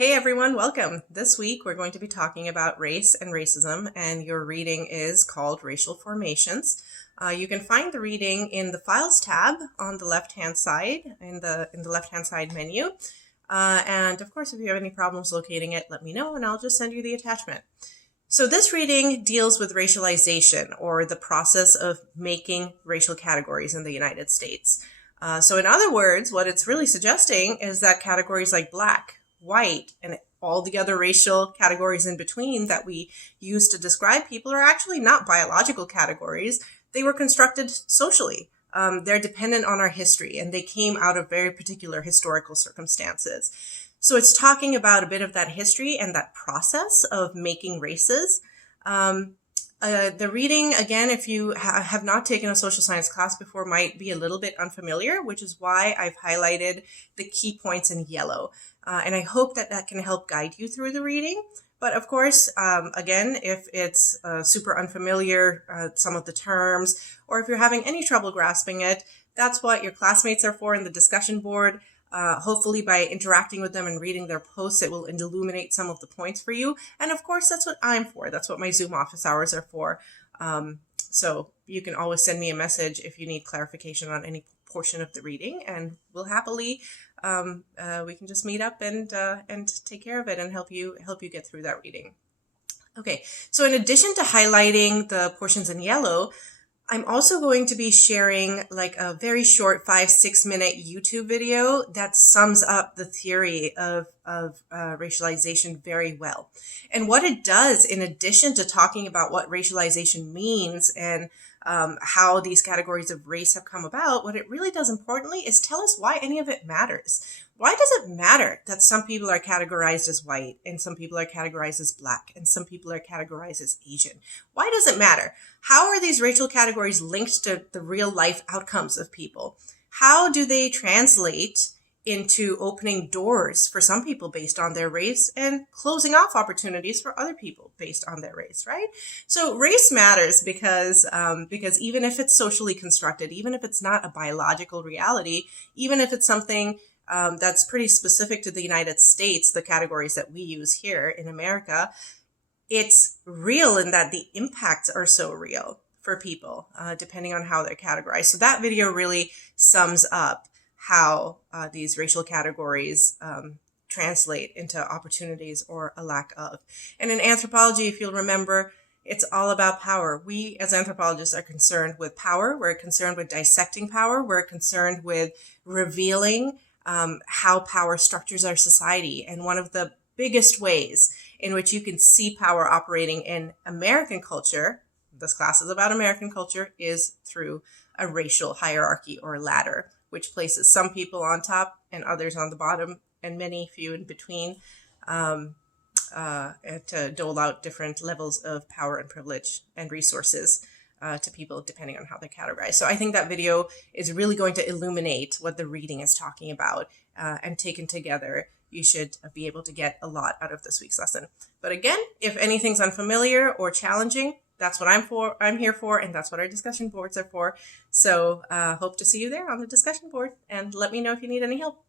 Hey everyone, welcome. This week we're going to be talking about race and racism, and your reading is called Racial Formations. You can find the reading in the Files tab on the left-hand side, in the left-hand side menu. And of course, if you have any problems locating it, let me know and I'll just send you the attachment. So this reading deals with racialization, or the process of making racial categories in the United States. So in other words, what it's really suggesting is that categories like Black, white, and all the other racial categories in between that we use to describe people are actually not biological categories. They were constructed socially. They're dependent on our history, and they came out of very particular historical circumstances. So it's talking about a bit of that history and that process of making races. The reading, again, if you have not taken a social science class before, might be a little bit unfamiliar, which is why I've highlighted the key points in yellow. And I hope that that can help guide you through the reading. But of course, again, if it's super unfamiliar, some of the terms, or if you're having any trouble grasping it, that's what your classmates are for in the discussion board. Hopefully by interacting with them and reading their posts, it will illuminate some of the points for you. And of course, that's what I'm for. That's what my Zoom office hours are for. So you can always send me a message if you need clarification on any portion of the reading, and we'll happily, we can just meet up and take care of it and help you get through that reading. Okay, so in addition to highlighting the portions in yellow, I'm also going to be sharing like a very short 5-6 minute YouTube video that sums up the theory of racialization very well. And what it does, in addition to talking about what racialization means and how these categories of race have come about, what it really does importantly is tell us why any of it matters. Why does it matter that some people are categorized as white and some people are categorized as Black and some people are categorized as Asian? Why does it matter? How are these racial categories linked to the real life outcomes of people? How do they translate into opening doors for some people based on their race and closing off opportunities for other people based on their race, right? So race matters because even if it's socially constructed, even if it's not a biological reality, even if it's something that's pretty specific to the United States, the categories that we use here in America, it's real in that the impacts are so real for people, depending on how they're categorized. So that video really sums up how these racial categories translate into opportunities or a lack of. And in anthropology, if you'll remember, it's all about power. We as anthropologists are concerned with power. We're concerned with dissecting power. We're concerned with revealing how power structures our society. And one of the biggest ways in which you can see power operating in American culture, this class is about American culture, is through a racial hierarchy or ladder, which places some people on top and others on the bottom, and many few in between, to dole out different levels of power and privilege and resources to people depending on how they're categorized. So I think that video is really going to illuminate what the reading is talking about, and taken together, you should be able to get a lot out of this week's lesson. But again, if anything's unfamiliar or challenging, that's what I'm here for, and that's what our discussion boards are for. So hope to see you there on the discussion board, and let me know if you need any help.